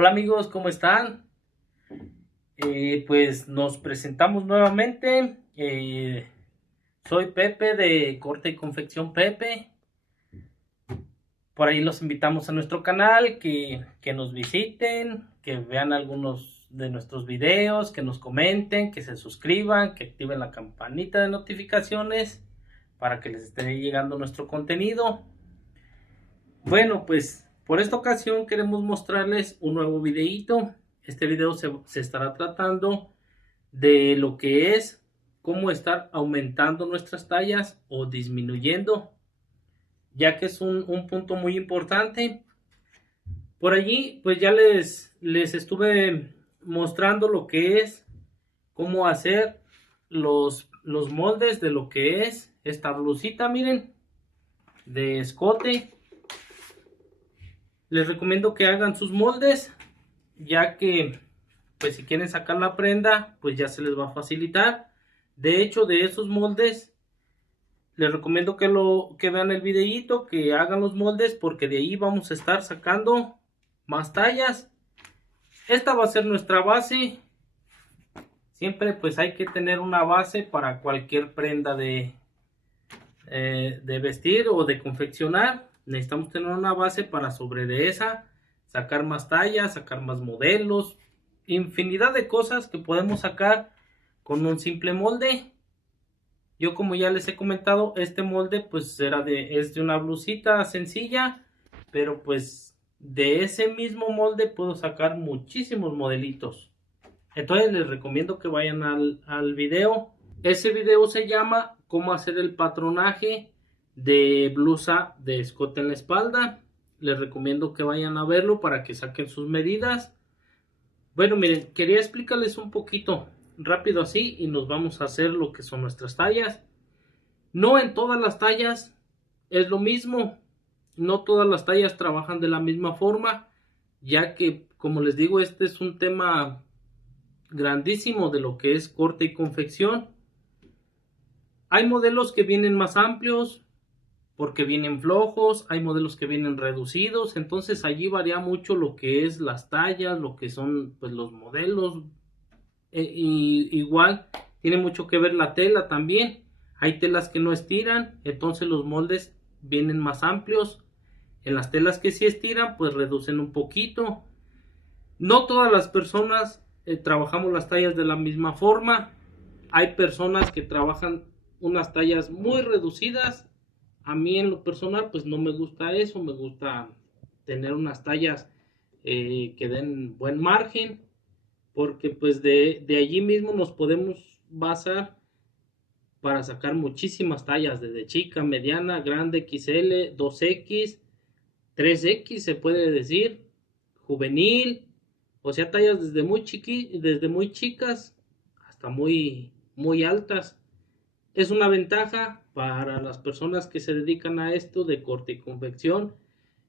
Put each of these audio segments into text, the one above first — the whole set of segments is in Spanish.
Hola amigos, ¿cómo están? Pues nos presentamos nuevamente. Soy Pepe de Corte y Confección Pepe. Por ahí los invitamos a nuestro canal, que nos visiten, que vean algunos de nuestros videos, que nos comenten, que se suscriban, que activen la campanita de notificaciones para que les esté llegando nuestro contenido. Bueno, pues por esta ocasión queremos mostrarles un nuevo videíto. Este video se estará tratando de lo que es cómo estar aumentando nuestras tallas o disminuyendo, ya que es un punto muy importante. Por allí pues ya les estuve mostrando lo que es cómo hacer los moldes de lo que es esta blusita, miren, de escote. Les recomiendo que hagan sus moldes, ya que pues si quieren sacar la prenda, pues ya se les va a facilitar. De hecho, de esos moldes, les recomiendo que vean el videíto, que hagan los moldes, porque de ahí vamos a estar sacando más tallas. Esta va a ser nuestra base. Siempre pues hay que tener una base para cualquier prenda de vestir o de confeccionar. Necesitamos tener una base para sobre de esa sacar más tallas, sacar más modelos, infinidad de cosas que podemos sacar con un simple molde. Yo, como ya les he comentado, este molde pues es de una blusita sencilla, pero pues de ese mismo molde puedo sacar muchísimos modelitos. Entonces les recomiendo que vayan al video. Ese video se llama cómo hacer el patronaje de blusa de escote en la espalda. Les recomiendo que vayan a verlo para que saquen sus medidas. Bueno, miren, quería explicarles un poquito rápido así y nos vamos a hacer lo que son nuestras tallas. No en todas las tallas es lo mismo. No todas las tallas trabajan de la misma forma, ya que, como les digo, este es un tema grandísimo de lo que es corte y confección. Hay modelos que vienen más amplios porque vienen flojos, hay modelos que vienen reducidos, entonces allí varía mucho lo que es las tallas, lo que son pues los modelos. Y igual tiene mucho que ver la tela también. Hay telas que no estiran, entonces los moldes vienen más amplios. En las telas que sí estiran, pues reducen un poquito. No todas las personas trabajamos las tallas de la misma forma. Hay personas que trabajan unas tallas muy reducidas. A mí en lo personal pues no me gusta eso, me gusta tener unas tallas que den buen margen, porque pues de allí mismo nos podemos basar para sacar muchísimas tallas, desde chica, mediana, grande, XL, 2X, 3X se puede decir, juvenil, o sea, tallas desde muy chicas hasta muy altas. Es una ventaja para las personas que se dedican a esto de corte y confección,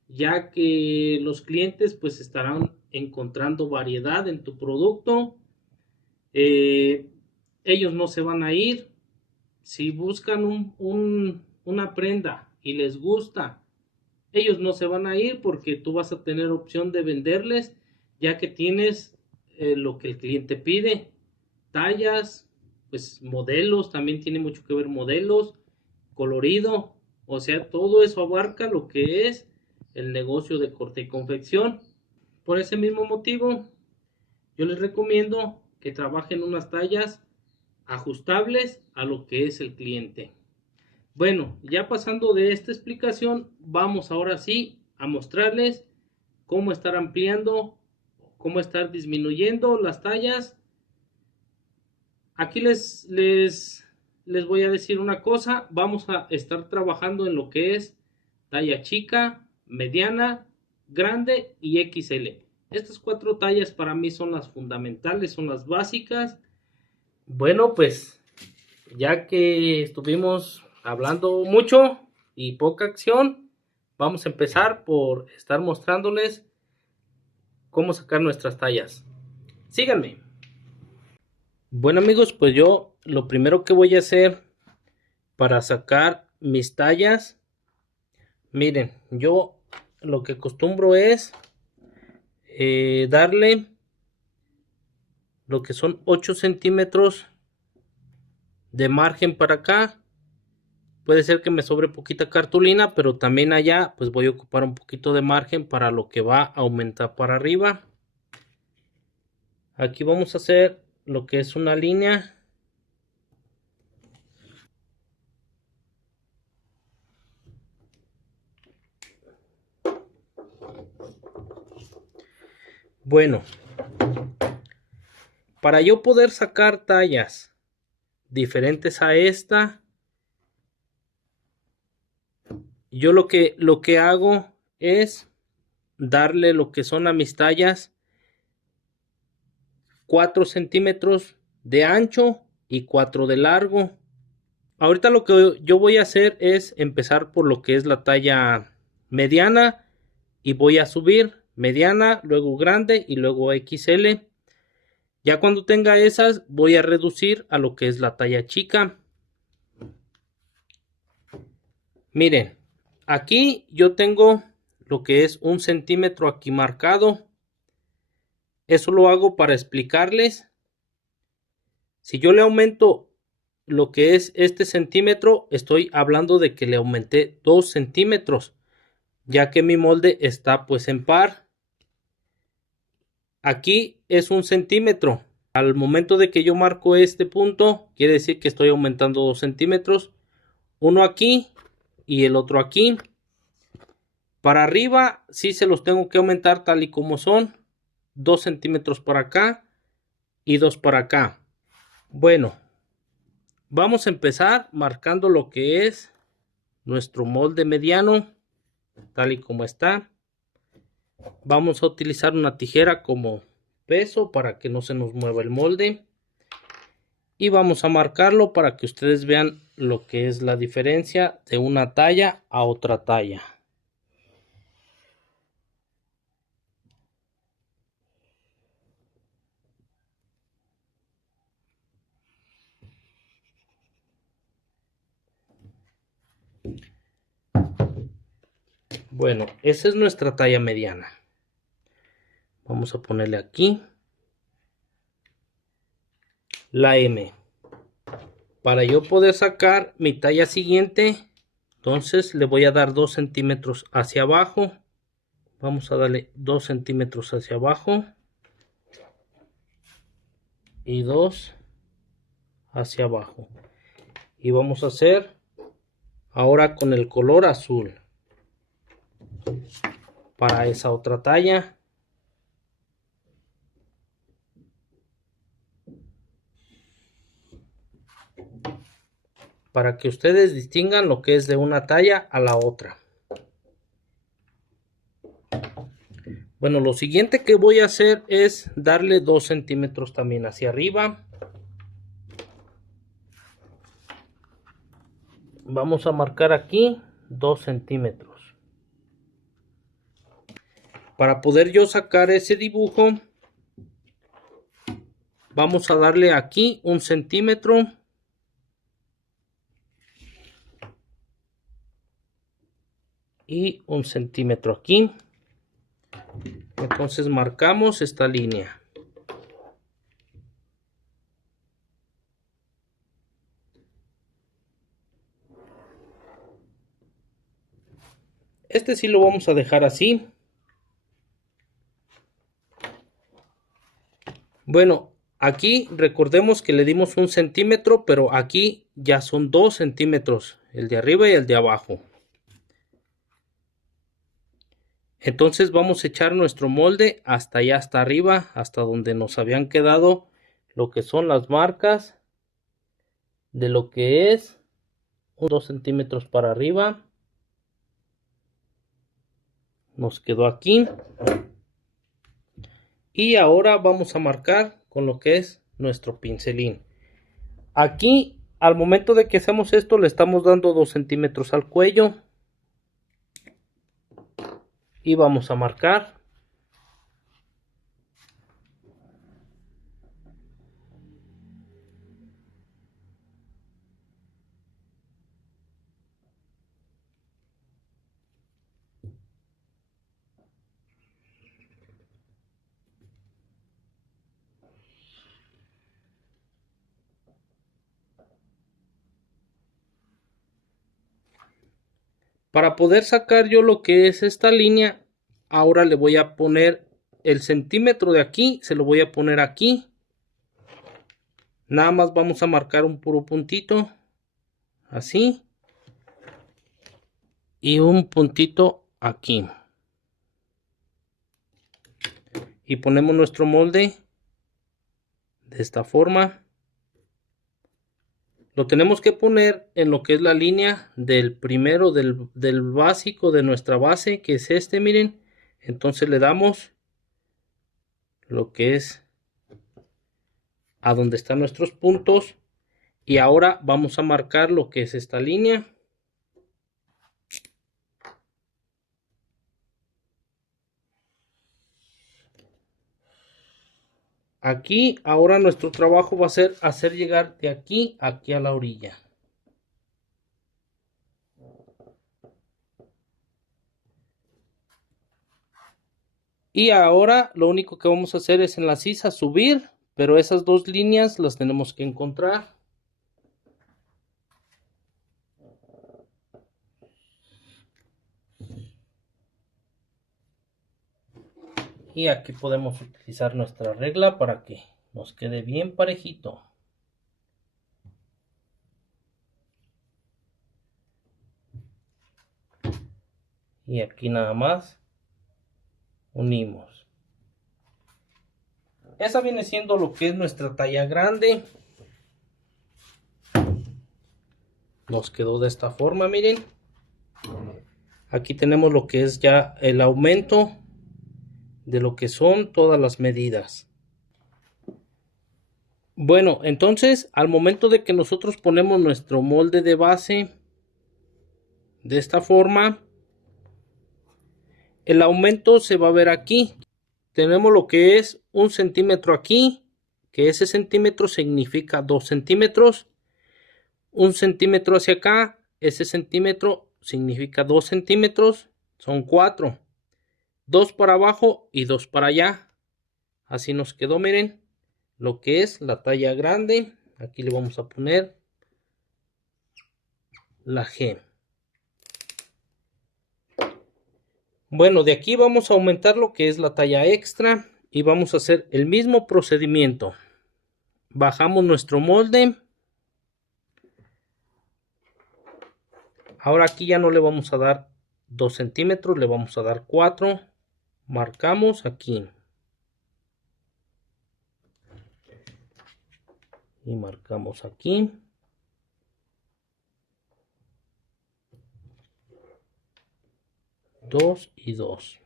ya que los clientes pues estarán encontrando variedad en tu producto. Eh, Ellos no se van a ir. Si buscan una prenda y les gusta, ellos no se van a ir porque tú vas a tener opción de venderles, ya que tienes lo que el cliente pide. Tallas, pues modelos, también tiene mucho que ver modelos, colorido, o sea, todo eso abarca lo que es el negocio de corte y confección. Por ese mismo motivo, yo les recomiendo que trabajen unas tallas ajustables a lo que es el cliente. Bueno, ya pasando de esta explicación, vamos ahora sí a mostrarles cómo estar ampliando, cómo estar disminuyendo las tallas. Aquí les voy a decir una cosa, vamos a estar trabajando en lo que es talla chica, mediana, grande y XL. Estas cuatro tallas para mí son las fundamentales, son las básicas. Bueno, pues ya que estuvimos hablando mucho y poca acción, vamos a empezar por estar mostrándoles cómo sacar nuestras tallas. Síganme. Bueno amigos, pues yo lo primero que voy a hacer para sacar mis tallas, miren, yo lo que acostumbro es darle lo que son 8 centímetros de margen para acá. Puede ser que me sobre poquita cartulina, pero también allá pues voy a ocupar un poquito de margen para lo que va a aumentar para arriba. Aquí vamos a hacer lo que es una línea. Bueno, para yo poder sacar tallas diferentes a esta, yo lo que hago es darle lo que son a mis tallas 4 centímetros de ancho y 4 de largo. Ahorita lo que yo voy a hacer es empezar por lo que es la talla mediana y voy a subir mediana, luego grande y luego XL. Ya cuando tenga esas voy a reducir a lo que es la talla chica. Miren, aquí yo tengo lo que es 1 centímetro aquí marcado. Eso lo hago para explicarles. Si yo le aumento lo que es este centímetro, estoy hablando de que le aumenté 2 centímetros, ya que mi molde está pues en par. Aquí es 1 centímetro. Al momento de que yo marco este punto, quiere decir que estoy aumentando 2 centímetros. Uno aquí y el otro aquí. Para arriba sí se los tengo que aumentar tal y como son. 2 centímetros para acá y 2 para acá. Bueno, vamos a empezar marcando lo que es nuestro molde mediano, tal y como está. Vamos a utilizar una tijera como peso para que no se nos mueva el molde. Y vamos a marcarlo para que ustedes vean lo que es la diferencia de una talla a otra talla. Bueno, esa es nuestra talla mediana. Vamos a ponerle aquí la M. Para yo poder sacar mi talla siguiente, entonces le voy a dar 2 centímetros hacia abajo. Vamos a darle 2 centímetros hacia abajo y 2 hacia abajo. Y vamos a hacer ahora con el color azul para esa otra talla. Para que ustedes distingan lo que es de una talla a la otra. Bueno, lo siguiente que voy a hacer es darle 2 centímetros también hacia arriba. Vamos a marcar aquí 2 centímetros. Para poder yo sacar ese dibujo, vamos a darle aquí 1 centímetro. Y 1 centímetro aquí. Entonces marcamos esta línea. Este sí lo vamos a dejar así. Bueno, aquí recordemos que le dimos 1 centímetro, pero aquí ya son 2 centímetros, el de arriba y el de abajo. Entonces vamos a echar nuestro molde hasta allá, hasta arriba, hasta donde nos habían quedado lo que son las marcas de lo que es 2 centímetros para arriba. Nos quedó aquí. Y ahora vamos a marcar con lo que es nuestro pincelín. Aquí, al momento de que hacemos esto, le estamos dando 2 centímetros al cuello. Y vamos a marcar. Para poder sacar yo lo que es esta línea, ahora le voy a poner el centímetro de aquí, se lo voy a poner aquí. Nada más vamos a marcar un puro puntito, así. Y un puntito aquí. Y ponemos nuestro molde de esta forma. Lo tenemos que poner en lo que es la línea del primero, del básico de nuestra base, que es este, miren. Entonces le damos lo que es a donde están nuestros puntos. Y ahora vamos a marcar lo que es esta línea. Aquí ahora nuestro trabajo va a ser hacer llegar de aquí a aquí a la orilla. Y ahora lo único que vamos a hacer es en la sisa subir, pero esas dos líneas las tenemos que encontrar. Y aquí podemos utilizar nuestra regla para que nos quede bien parejito. Y aquí nada más unimos. Esa viene siendo lo que es nuestra talla grande. Nos quedó de esta forma, miren. Aquí tenemos lo que es ya el aumento de lo que son todas las medidas. Bueno, entonces al momento de que nosotros ponemos nuestro molde de base de esta forma, el aumento se va a ver aquí. Tenemos lo que es 1 centímetro aquí, que ese centímetro significa 2 centímetros. 1 centímetro hacia acá, ese centímetro significa 2 centímetros, son 4. 2 para abajo y 2 para allá. Así nos quedó, miren, lo que es la talla grande. Aquí le vamos a poner la G. Bueno, de aquí vamos a aumentar lo que es la talla extra y vamos a hacer el mismo procedimiento. Bajamos nuestro molde. Ahora aquí ya no le vamos a dar 2 centímetros, le vamos a dar 4. Marcamos aquí. Y marcamos aquí. Dos y 2.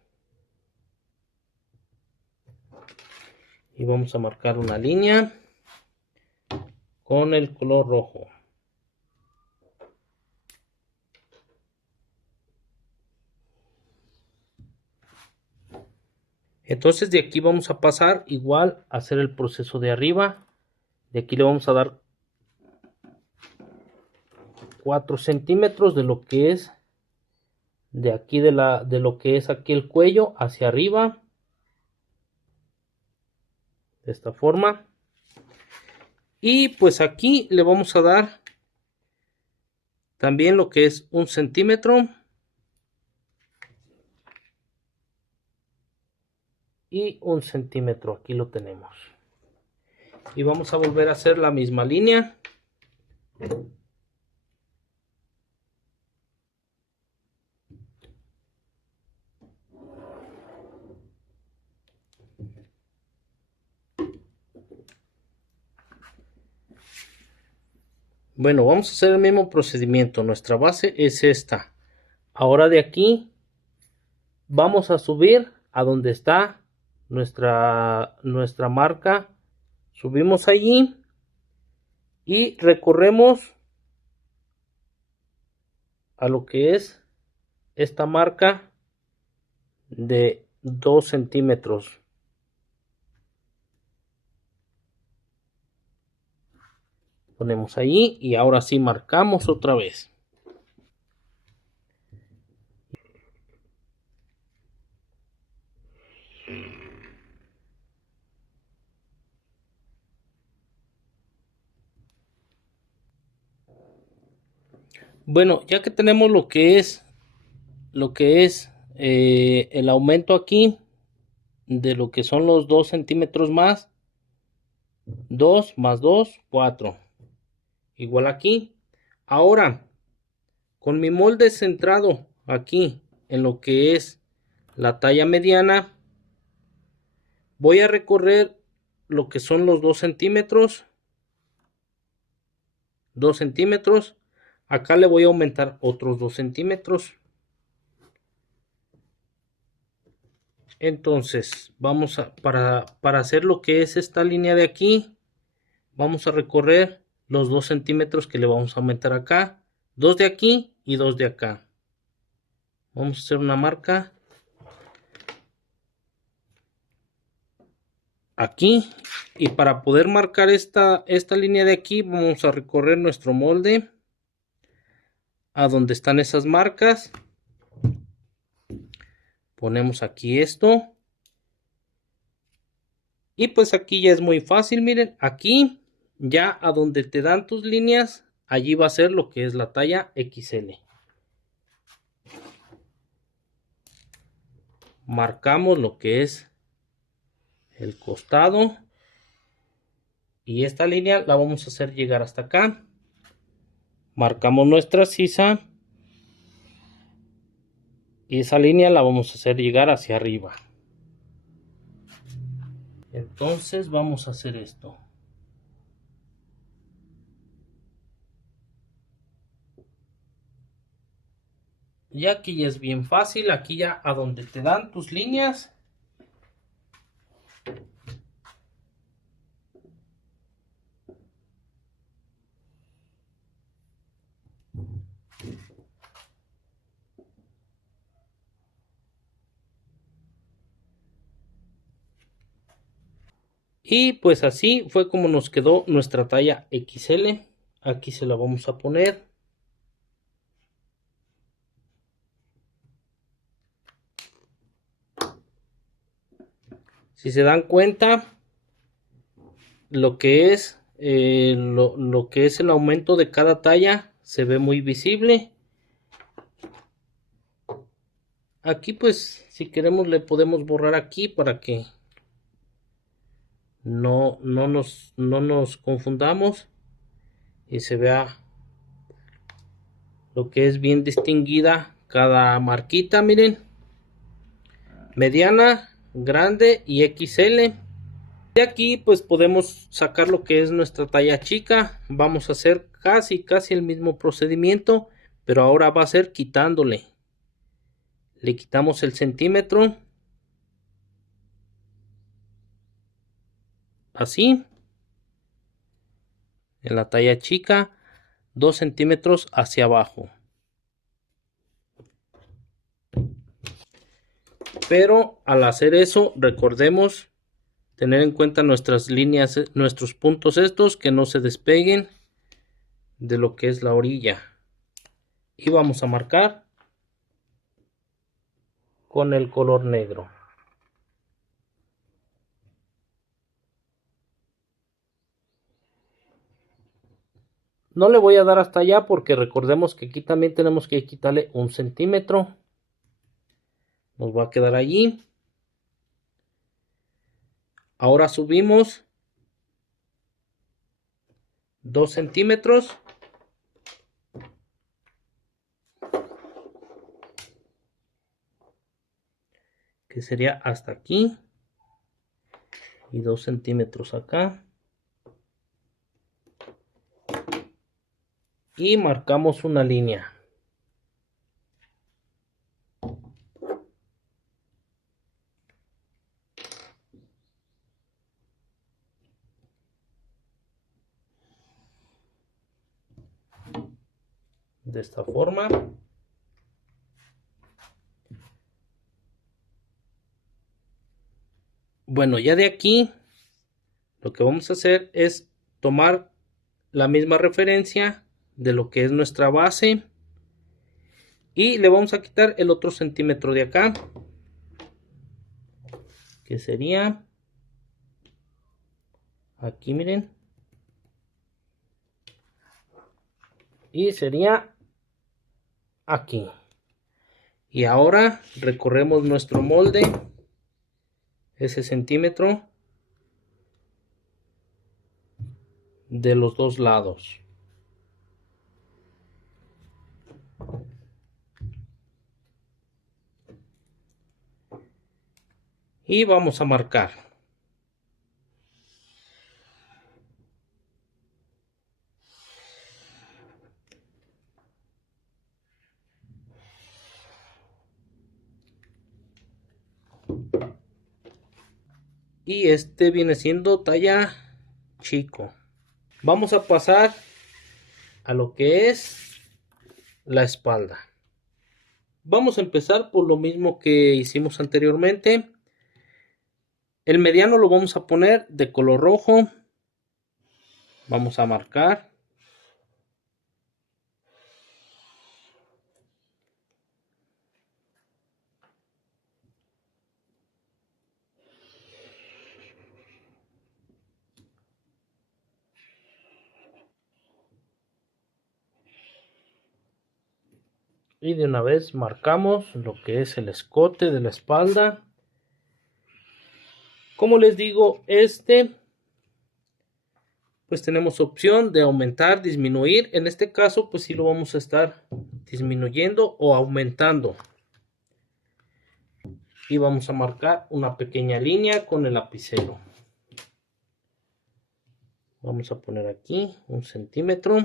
Y vamos a marcar una línea con el color rojo. Entonces de aquí vamos a pasar igual a hacer el proceso de arriba. De aquí le vamos a dar 4 centímetros de lo que es de aquí de lo que es aquí el cuello hacia arriba. De esta forma. Y pues aquí le vamos a dar también lo que es 1 centímetro. Y 1 centímetro, aquí lo tenemos. Y vamos a volver a hacer la misma línea. Bueno, vamos a hacer el mismo procedimiento. Nuestra base es esta. Ahora de aquí vamos a subir a donde está nuestra marca. Subimos allí y recorremos a lo que es esta marca de 2 centímetros. Ponemos allí y ahora sí marcamos otra vez. Bueno, ya que tenemos lo que es lo que es el aumento aquí de lo que son los 2 centímetros más. 2 más 2, 4. Igual aquí. Ahora, con mi molde centrado aquí en lo que es la talla mediana, voy a recorrer lo que son los 2 centímetros. 2 centímetros. Acá le voy a aumentar otros 2 centímetros. Entonces, vamos a, para hacer lo que es esta línea de aquí, vamos a recorrer los 2 centímetros que le vamos a aumentar acá. 2 de aquí y 2 de acá. Vamos a hacer una marca aquí. Y para poder marcar esta línea de aquí, vamos a recorrer nuestro molde a donde están esas marcas. Ponemos aquí esto. Y pues aquí ya es muy fácil, miren, aquí ya a donde te dan tus líneas, allí va a ser lo que es la talla XL. Marcamos lo que es el costado. Y esta línea la vamos a hacer llegar hasta acá. Marcamos nuestra sisa. Y esa línea la vamos a hacer llegar hacia arriba. Entonces vamos a hacer esto. Y aquí ya es bien fácil. Aquí ya a donde te dan tus líneas. Y pues así fue como nos quedó nuestra talla XL. Aquí se la vamos a poner. Si se dan cuenta, lo que es lo que es el aumento de cada talla se ve muy visible. Aquí pues si queremos le podemos borrar aquí para que no nos confundamos y se vea lo que es bien distinguida cada marquita. Miren, mediana, grande y XL. De aquí pues podemos sacar lo que es nuestra talla chica. Vamos a hacer casi el mismo procedimiento, pero ahora va a ser quitándole. Le quitamos el centímetro. Así. En la talla chica, 2 centímetros hacia abajo. Pero al hacer eso, recordemos tener en cuenta nuestras líneas, nuestros puntos estos, que no se despeguen de lo que es la orilla. Y vamos a marcar con el color negro. No le voy a dar hasta allá porque recordemos que aquí también tenemos que quitarle 1 centímetro. Nos va a quedar allí. Ahora subimos 2 centímetros. Que sería hasta aquí. Y 2 centímetros acá. Y marcamos una línea. De esta forma. Bueno, ya de aquí lo que vamos a hacer es tomar la misma referencia de lo que es nuestra base y le vamos a quitar el otro centímetro de acá, que sería aquí, miren, y sería aquí. Y ahora recorremos nuestro molde, ese centímetro, de los dos lados. Y vamos a marcar. Y este viene siendo talla chico. Vamos a pasar a lo que es la espalda. Vamos a empezar por lo mismo que hicimos anteriormente. El mediano lo vamos a poner de color rojo. Vamos a marcar. Y de una vez marcamos lo que es el escote de la espalda. Como les digo, pues tenemos opción de aumentar, disminuir. En este caso, pues sí lo vamos a estar disminuyendo o aumentando. Y vamos a marcar una pequeña línea con el lapicero. Vamos a poner aquí 1 centímetro.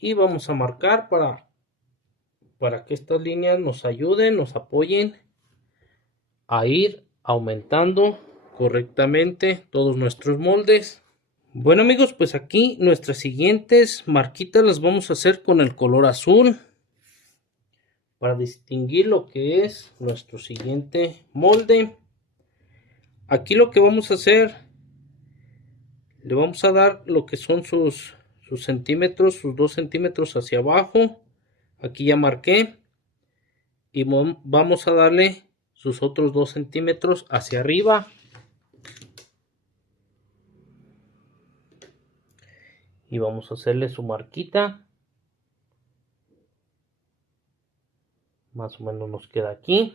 Y vamos a marcar para que estas líneas nos ayuden, nos apoyen a ir aumentando correctamente todos nuestros moldes. Bueno amigos, pues aquí nuestras siguientes marquitas las vamos a hacer con el color azul para distinguir lo que es nuestro siguiente molde. Aquí lo que vamos a hacer, le vamos a dar lo que son sus centímetros, sus 2 centímetros hacia abajo. Aquí ya marqué y vamos a darle sus otros 2 centímetros hacia arriba. Y vamos a hacerle su marquita. Más o menos nos queda aquí.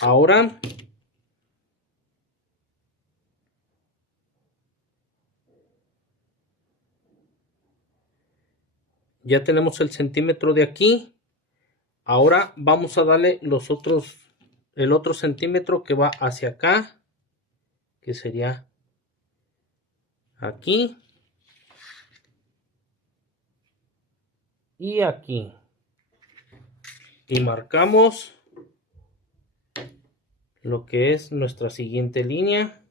Ahora ya tenemos el centímetro de aquí. Ahora vamos a darle el otro centímetro que va hacia acá, que sería aquí y aquí. Y marcamos lo que es nuestra siguiente línea.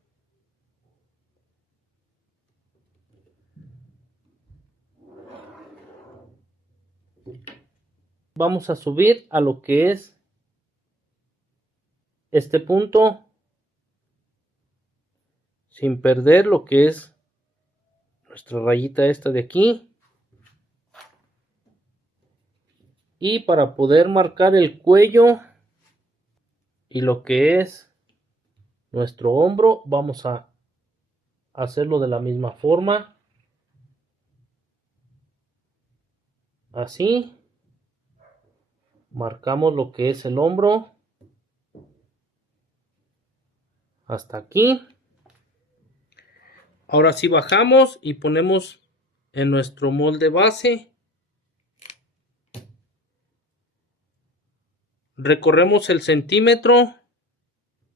Vamos a subir a lo que es este punto sin perder lo que es nuestra rayita esta de aquí. Y para poder marcar el cuello y lo que es nuestro hombro, vamos a hacerlo de la misma forma. Así. Marcamos lo que es el hombro. Hasta aquí. Ahora sí bajamos y ponemos en nuestro molde base. Recorremos el centímetro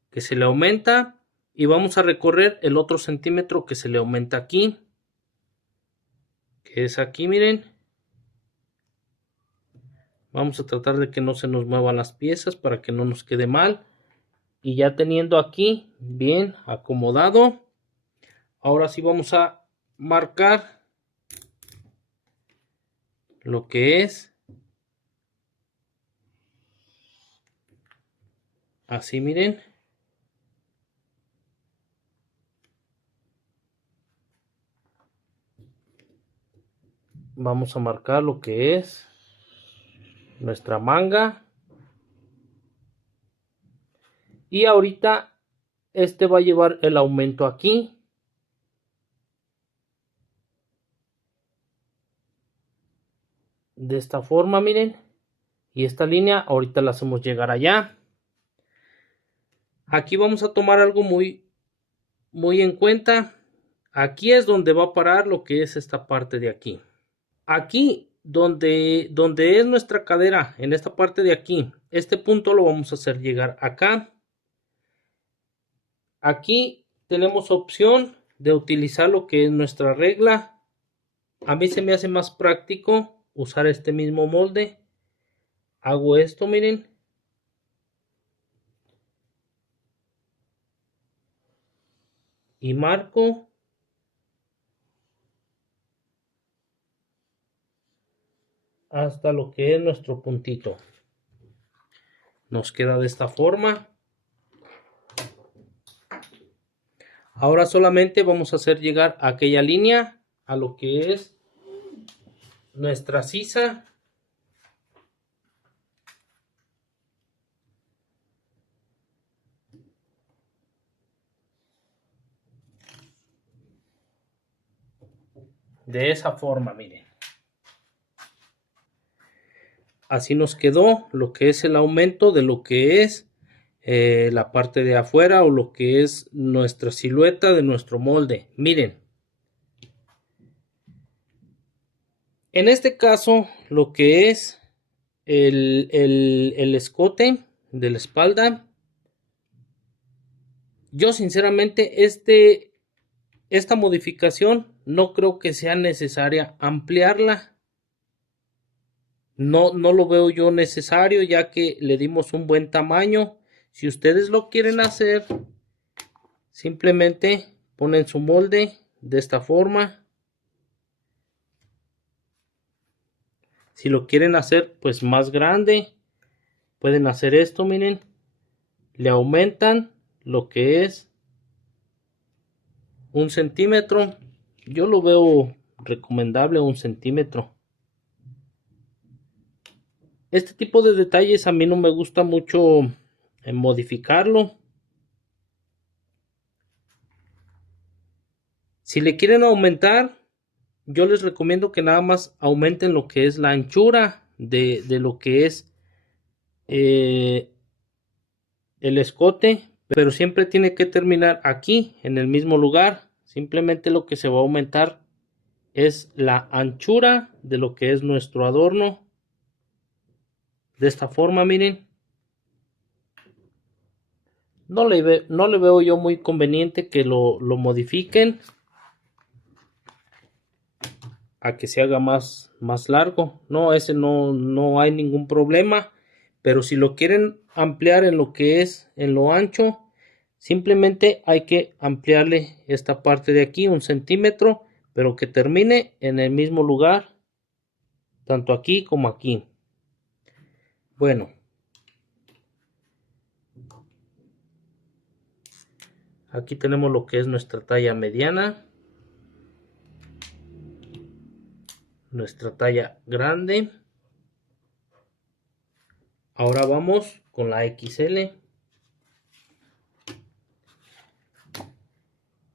que se le aumenta y vamos a recorrer el otro centímetro que se le aumenta aquí, que es aquí, miren. Vamos a tratar de que no se nos muevan las piezas para que no nos quede mal. Y ya teniendo aquí bien acomodado, ahora sí vamos a marcar lo que es así, miren. Vamos a marcar lo que es nuestra manga. Y ahorita este va a llevar el aumento aquí. de esta forma, miren, y esta línea ahorita la hacemos llegar allá. Aquí vamos a tomar algo muy en cuenta. Aquí es donde va a parar lo que es esta parte de aquí. Aquí donde es nuestra cadera, en esta parte de aquí, este punto lo vamos a hacer llegar acá. Aquí tenemos opción de utilizar lo que es nuestra regla. A mí se me hace más práctico usar este mismo molde. Hago esto, miren. Y marco. Hasta lo que es nuestro puntito. Nos queda de esta forma. Ahora solamente vamos a hacer llegar aquella línea a lo que es nuestra sisa. De esa forma, miren. Así nos quedó lo que es el aumento de lo que es la parte de afuera o lo que es nuestra silueta de nuestro molde. Miren. En este caso, lo que es el escote de la espalda, yo sinceramente esta modificación no creo que sea necesaria ampliarla. No lo veo yo necesario, ya que le dimos un buen tamaño. Si ustedes lo quieren hacer, simplemente ponen su molde de esta forma. Si lo quieren hacer pues más grande, pueden hacer esto, miren. Le aumentan lo que es 1 centímetro. Yo lo veo recomendable 1 centímetro. Este tipo de detalles a mí no me gusta mucho modificarlo. Si le quieren aumentar, yo les recomiendo que nada más aumenten lo que es la anchura de lo que es el escote, pero siempre tiene que terminar aquí en el mismo lugar. Simplemente lo que se va a aumentar es la anchura de lo que es nuestro adorno. De esta forma, miren. No le veo yo muy conveniente que lo modifiquen a que se haga más largo. No, ese no hay ningún problema. Pero si lo quieren ampliar en lo que es en lo ancho, simplemente hay que ampliarle esta parte de aquí 1 centímetro, pero que termine en el mismo lugar, tanto aquí como aquí. Bueno, aquí tenemos lo que es nuestra talla mediana, nuestra talla grande. Ahora vamos con la XL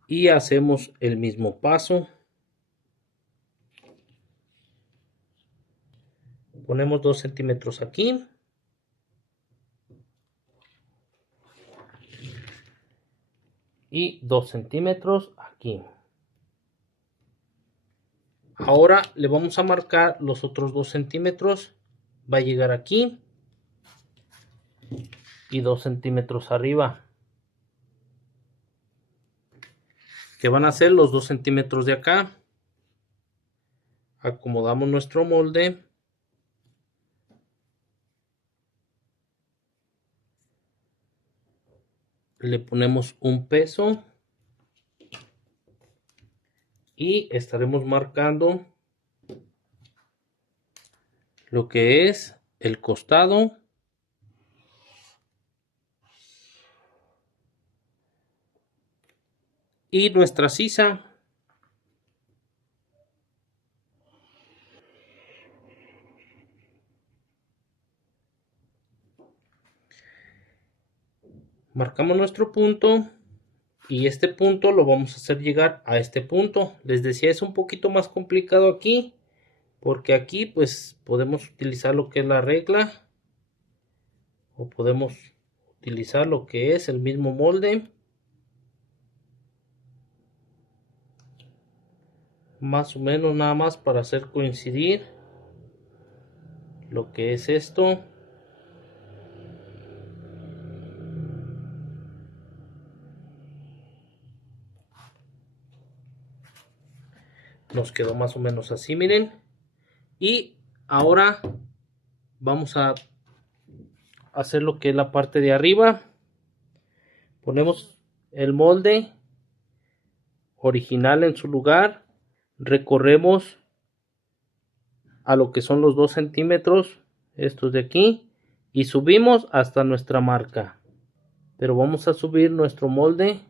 y hacemos el mismo paso. Ponemos 2 centímetros aquí. Y 2 centímetros aquí. Ahora le vamos a marcar los otros 2 centímetros. Va a llegar aquí. Y 2 centímetros arriba. Que van a ser los 2 centímetros de acá. Acomodamos nuestro molde. Le ponemos un peso. Y estaremos marcando lo que es el costado. Y nuestra sisa. Marcamos nuestro punto. Y este punto lo vamos a hacer llegar a este punto. Les decía, es un poquito más complicado aquí, porque aquí pues podemos utilizar lo que es la regla o podemos utilizar lo que es el mismo molde, más o menos nada más para hacer coincidir lo que es esto. Nos quedó más o menos así, miren. Y ahora vamos a hacer lo que es la parte de arriba. Ponemos el molde original en su lugar, recorremos a lo que son los 2 centímetros, estos de aquí, y subimos hasta nuestra marca. Pero vamos a subir nuestro molde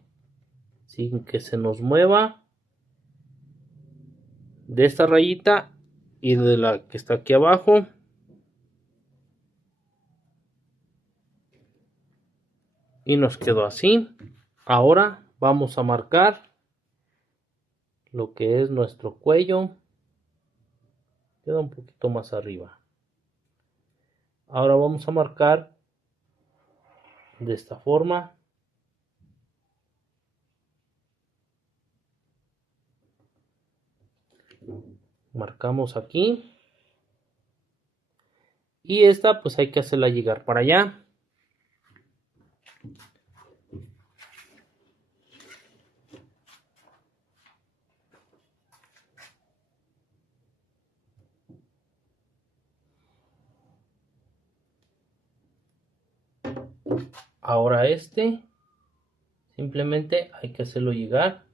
sin que se nos mueva de esta rayita y de la que está aquí abajo. Y nos quedó así. Ahora vamos a marcar lo que es nuestro cuello. Queda un poquito más arriba. Ahora vamos a marcar de esta forma. Marcamos aquí. Y esta pues hay que hacerla llegar para allá. Ahora simplemente hay que hacerlo llegar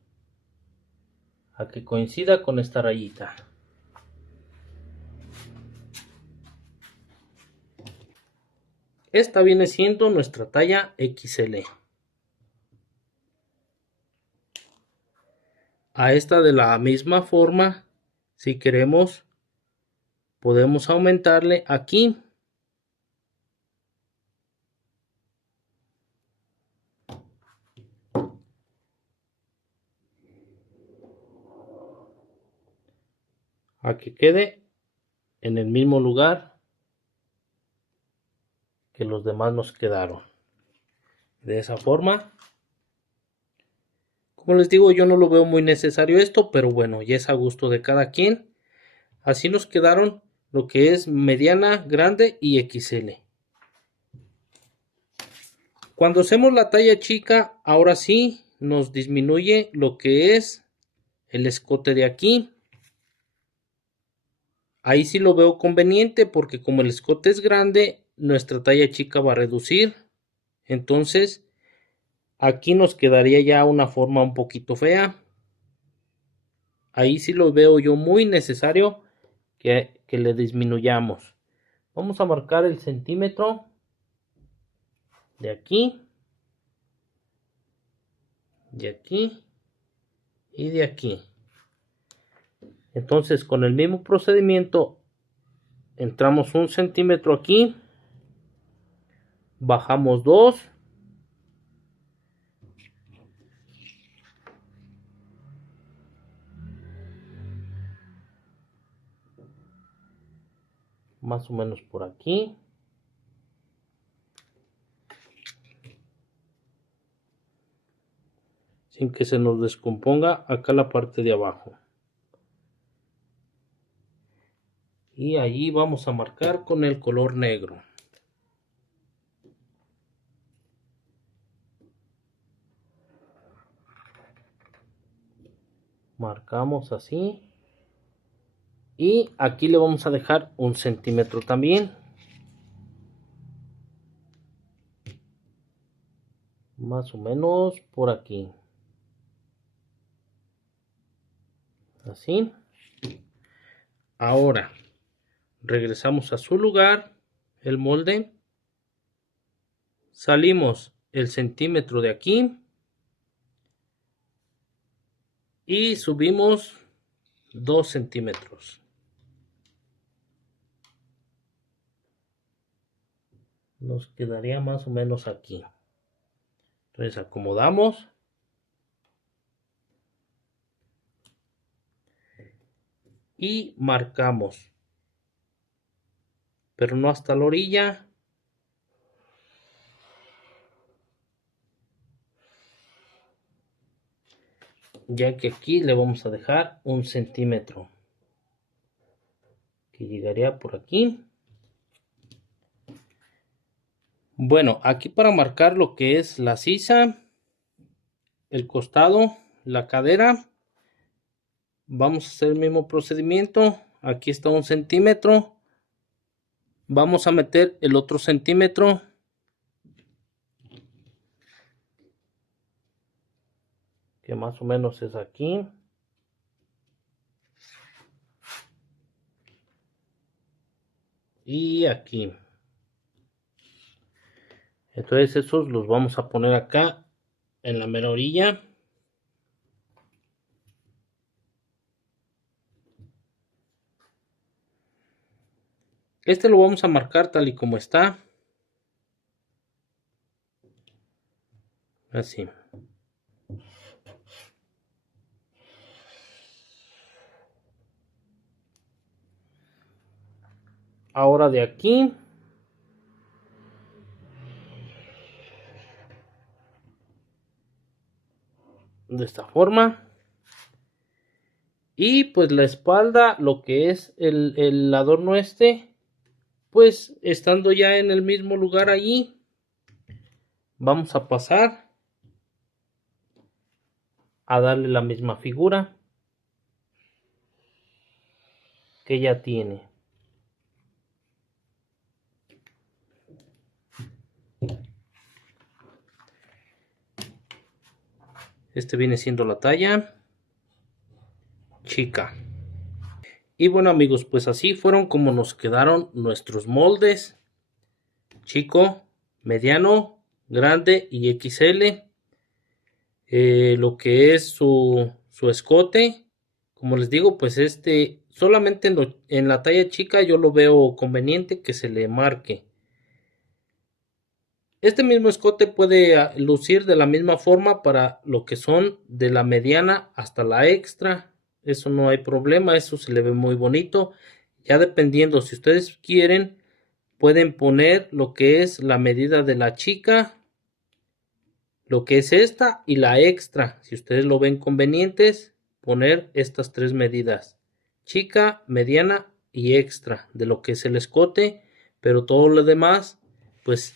a que coincida con esta rayita. Esta viene siendo nuestra talla XL. A esta de la misma forma, si queremos, podemos aumentarle aquí. A que quede en el mismo lugar que los demás nos quedaron. De esa forma. Como les digo, yo no lo veo muy necesario esto, pero bueno, ya es a gusto de cada quien. Así nos quedaron lo que es mediana, grande y XL. Cuando hacemos la talla chica, ahora sí nos disminuye lo que es el escote de aquí. Ahí sí lo veo conveniente porque como el escote es grande, nuestra talla chica va a reducir. Entonces, aquí nos quedaría ya una forma un poquito fea. Ahí sí lo veo yo muy necesario que le disminuyamos. Vamos a marcar el centímetro de aquí y de aquí. Entonces con el mismo procedimiento entramos 1 centímetro aquí, bajamos 2, más o menos por aquí, sin que se nos descomponga acá la parte de abajo. Y allí vamos a marcar con el color negro. Marcamos así. Y aquí le vamos a dejar 1 centímetro también. Más o menos por aquí. Así. Ahora regresamos a su lugar, el molde. Salimos el centímetro de aquí. Y subimos 2 centímetros. Nos quedaría más o menos aquí. Entonces acomodamos. y marcamos, pero no hasta la orilla. Ya que aquí le vamos a dejar 1 centímetro, que llegaría por aquí. Bueno, aquí para marcar lo que es la sisa, el costado, la cadera, vamos a hacer el mismo procedimiento. Aquí está 1 centímetro, vamos a meter el otro centímetro, que más o menos es aquí. Y aquí. Entonces esos los vamos a poner acá en la mera orilla. Este lo vamos a marcar tal y como está. Así. Ahora de aquí de esta forma, y pues la espalda, lo que es el adorno este, pues estando ya en el mismo lugar allí, vamos a pasar a darle la misma figura que ya tiene. Este viene siendo la talla chica. Y bueno amigos, pues así fueron como nos quedaron nuestros moldes: chico, mediano, grande y XL. Lo que es su escote, como les digo, pues solamente en la talla chica yo lo veo conveniente que se le marque. Este mismo escote puede lucir de la misma forma para lo que son de la mediana hasta la extra. Eso no hay problema, eso se le ve muy bonito. Ya dependiendo, si ustedes quieren, pueden poner lo que es la medida de la chica, lo que es esta y la extra. Si ustedes lo ven convenientes, poner estas 3 medidas: chica, mediana y extra, de lo que es el escote. Pero todo lo demás, pues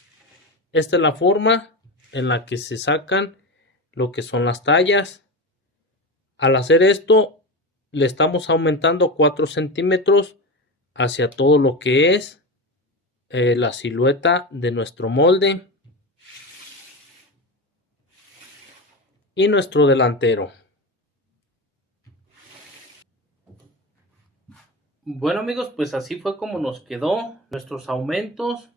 esta es la forma en la que se sacan lo que son las tallas. Al hacer esto, le estamos aumentando 4 centímetros hacia todo lo que es la silueta de nuestro molde y nuestro delantero. Bueno amigos, pues así fue como nos quedó nuestros aumentos,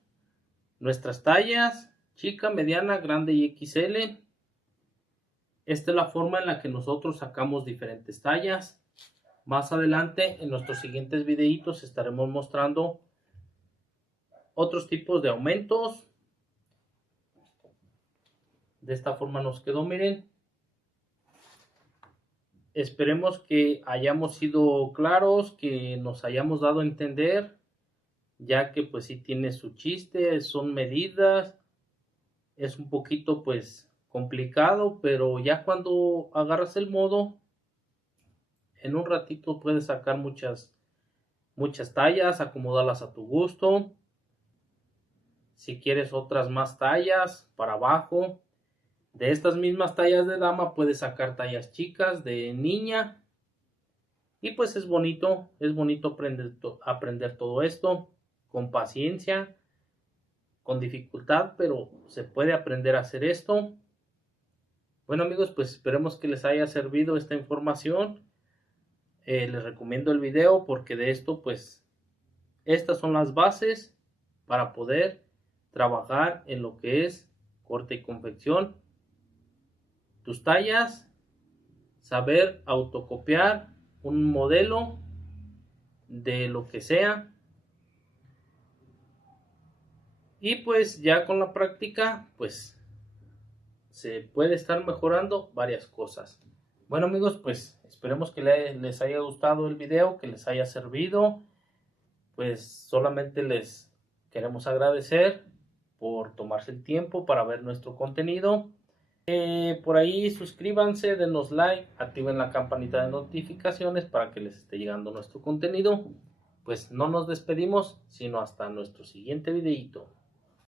nuestras tallas chica, mediana, grande y XL. Esta es la forma en la que nosotros sacamos diferentes tallas. Más adelante en nuestros siguientes videitos estaremos mostrando otros tipos de aumentos. De esta forma nos quedó, miren. Esperemos que hayamos sido claros, que nos hayamos dado a entender, ya que pues sí tiene su chiste, son medidas, es un poquito pues complicado, pero ya cuando agarras el modo, en un ratito puedes sacar muchas tallas, acomodarlas a tu gusto. Si quieres otras más tallas para abajo, de estas mismas tallas de dama puedes sacar tallas chicas de niña. Y pues es bonito aprender todo esto con paciencia, con dificultad, pero se puede aprender a hacer esto. Bueno amigos, pues esperemos que les haya servido esta información. Les recomiendo el video porque de esto pues estas son las bases para poder trabajar en lo que es corte y confección. Tus tallas, saber autocopiar un modelo de lo que sea. Y pues ya con la práctica pues se puede estar mejorando varias cosas. Bueno amigos, pues esperemos que les haya gustado el video, que les haya servido. Pues solamente les queremos agradecer por tomarse el tiempo para ver nuestro contenido. Por ahí suscríbanse, denos like, activen la campanita de notificaciones para que les esté llegando nuestro contenido. Pues no nos despedimos, sino hasta nuestro siguiente videito.